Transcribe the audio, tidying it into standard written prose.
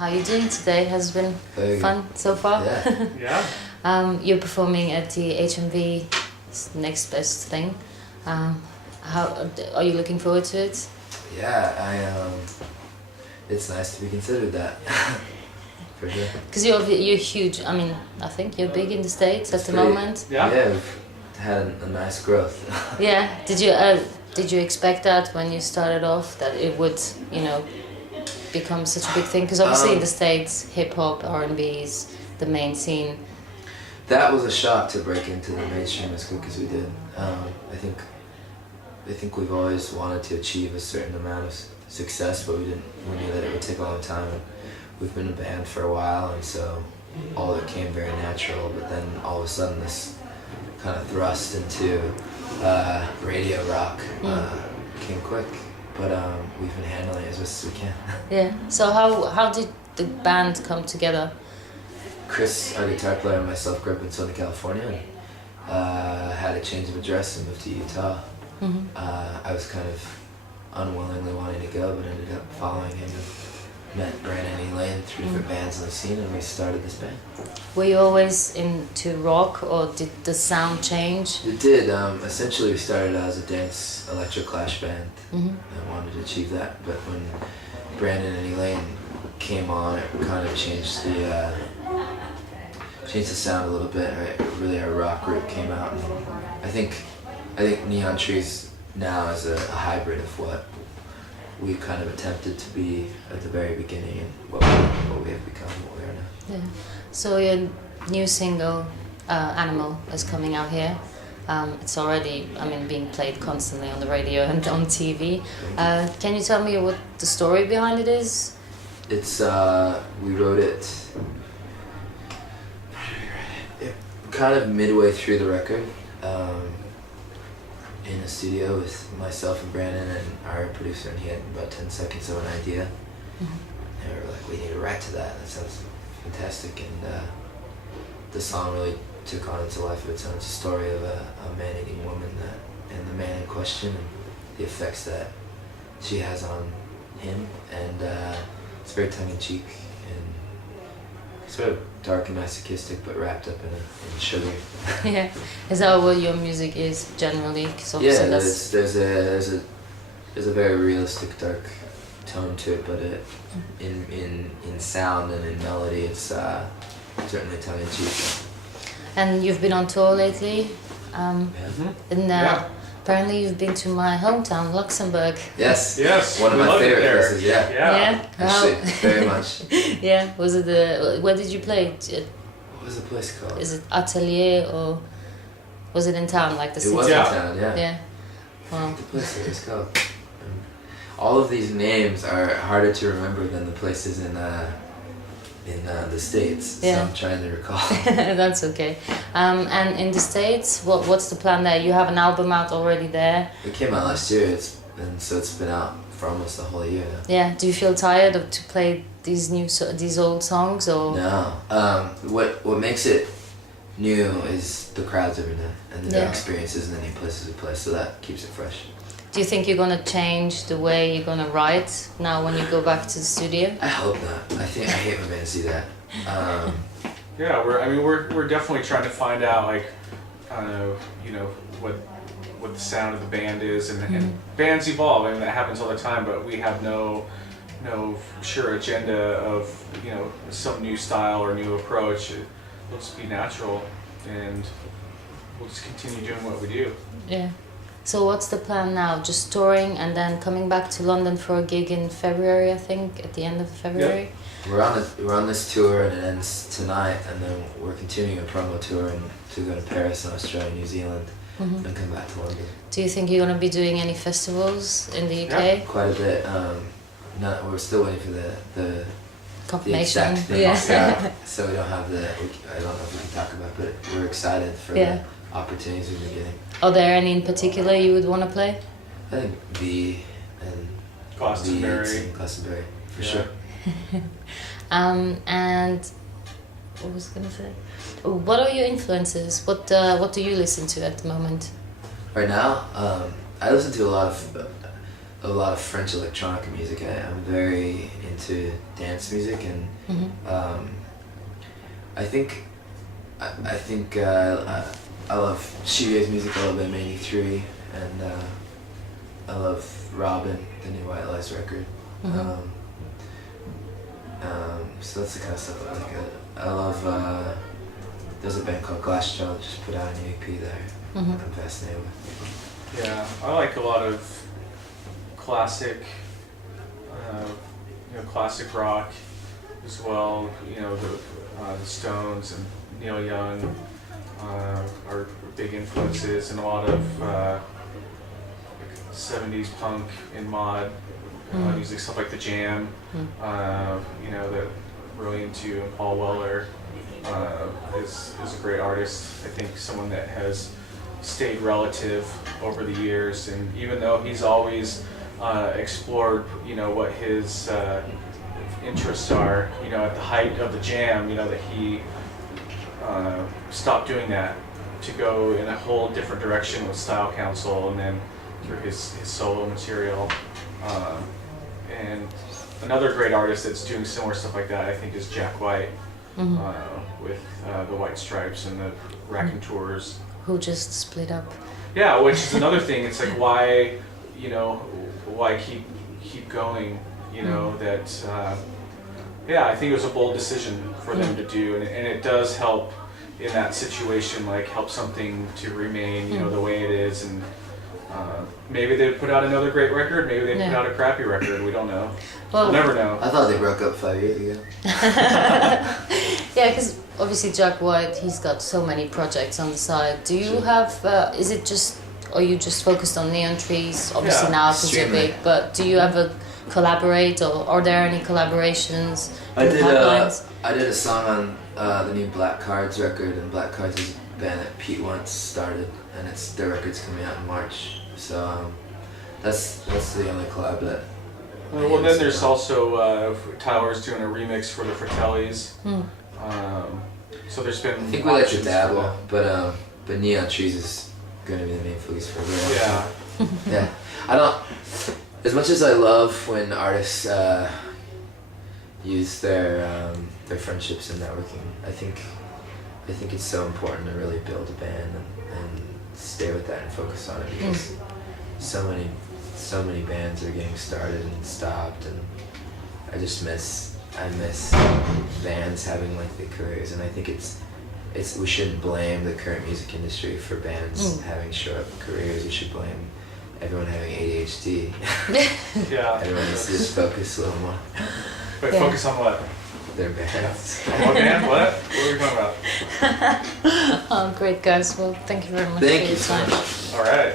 how are you doing today? Has been Very fun so far? Yeah. Yeah. You're performing at the HMV Next Best Thing. How are you looking forward to it? Yeah, it's nice to be considered that. For sure. Because you're huge. I mean, I think you're big in the States at the moment. Yeah. Yeah, we've had a nice growth. Yeah. Did you expect that when you started off that it would, become such a big thing? Because obviously in the States, hip hop, R&B is the main scene. That was a shock to break into the mainstream as quick as we did. I think we've always wanted to achieve a certain amount of success, but we knew that it would take a long time. We've been a band for a while, and so all of it came very natural, but then all of a sudden this kind of thrust into radio rock came quick, but we've been handling it as best as we can. Yeah. So how did the band come together? Chris, our guitar player, and myself grew up in Southern California and had a change of address and moved to Utah. Mm-hmm. I was kind of unwillingly wanting to go, but ended up following him and met Brandon and Elaine, three different bands on the scene, and we started this band. Were you always into rock, or did the sound change? It did. Essentially, we started out as a dance electro-clash band and wanted to achieve that, but when Brandon and Elaine came on, it kind of changed the sound a little bit. Right? Really, our rock group came out, and I think Neon Trees now is a hybrid of what we kind of attempted to be at the very beginning and what we have become, what we are now. Yeah. So your new single, Animal, is coming out here. It's already, being played constantly on the radio and on TV. Can you tell me what the story behind it is? It's, we wrote it kind of midway through the record. In a studio with myself and Brandon and our producer, and he had about 10 seconds of an idea. And we were like, we need to write to that. That sounds fantastic. And the song really took on into life of its own. It's a story of a man-eating woman and the man in question and the effects that she has on him. And it's very tongue-in-cheek and sort of dark and masochistic, but wrapped up in sugar. Yeah, is that what your music is generally? Yeah, there's a very realistic, dark tone to it, but in sound and in melody, it's certainly tongue in cheek. And you've been on tour lately, and apparently you've been to my hometown, Luxembourg. Yes. Yes. One of we my love it favorite there. places. Yeah. Yeah. Actually, very much. Yeah. Was it where did you play? What was the place called? Is it Atelier or was it in town, like the city? It was in town, yeah. Yeah. Wow. The place it was called. All of these names are harder to remember than the places in the States. Yeah. So I'm trying to recall. That's okay. And in the States, what's the plan there? You have an album out already there. It came out last year, so it's been out for almost a whole year now. Yeah. Do you feel tired to play these old songs or? No. What makes it new is the crowds every night and the new experiences and the new places we play, so that keeps it fresh. Do you think you're gonna change the way you're gonna write now when you go back to the studio? I hope not. I hate when bands do that. Yeah, we're definitely trying to find out what the sound of the band is, and bands evolve. I mean, that happens all the time, but we have no sure agenda of some new style or new approach. It'll just be natural, and we'll just continue doing what we do. Yeah. So what's the plan now? Just touring and then coming back to London for a gig in February, I think, at the end of February? Yep. We're on this tour and it ends tonight, and then we're continuing a promo tour and to go to Paris and Australia, New Zealand, and come back to London. Do you think you're going to be doing any festivals in the UK? Yeah, quite a bit. We're still waiting for the Confirmation. The exact thing. Yeah. So we don't have I don't know if we can talk about, but we're excited for the opportunities we've been getting. Are there any in particular you would want to play? I think V and Glastonbury. Leeds and Glastonbury for sure. And what was I gonna say? What are your influences? What do you listen to at the moment? Right now, I listen to a lot of a lot of French electronic music. I'm very into dance music, and I think I love shoegaze music a little bit, '83, and I love Robin, the new White Lies record. So that's the kind of stuff I like. I love. There's a band called Glassjaw that just put out an EP there. I'm fascinated with. Yeah, I like a lot of classic, classic rock as well. You know, the Stones and Neil Young are big influences, and a lot of 70s punk and mod music, stuff like The Jam. That really into, and Paul Weller is a great artist. I think someone that has stayed relative over the years, and even though he's always explored, what his interests are, at the height of the Jam, that he stopped doing that to go in a whole different direction with Style Council, and then through his solo material. And another great artist that's doing similar stuff like that, I think, is Jack White, with the White Stripes and the Raconteurs. Who just split up. Yeah, which is another thing. It's like, why keep going? I think it was a bold decision for them to do, and it does help in that situation, like help something to remain, the way it is, and maybe they put out another great record, maybe they put out a crappy record. We don't know. We'll never know. I thought they broke up 5 years ago. Yeah, because obviously Jack White, he's got so many projects on the side. Do you have? Is it just? Are you just focused on Neon Trees? Obviously now because you're big, but do you ever collaborate, or are there any collaborations? I did a song on the new Black Cards record, and Black Cards is a band that Pete once started, and their record's coming out in March. So that's the only collab that. Well, then there's also Tyler's doing a remix for the Fratellis. So there's been. I think we like to dabble, but Neon Trees is going to be the main focus for real. Yeah. Yeah. I don't. As much as I love when artists use their friendships and networking, I think it's so important to really build a band and stay with that and focus on it, because so many bands are getting started and stopped, and I miss bands having lengthy careers, and I think we shouldn't blame the current music industry for bands having short careers. We should blame everyone having ADHD. Yeah. Everyone needs to just focus a little more. Wait, focus on what? Their bands. What band? What? What are we talking about? Oh, great guys. Well, thank you very much Thank for you your so time. much. All right.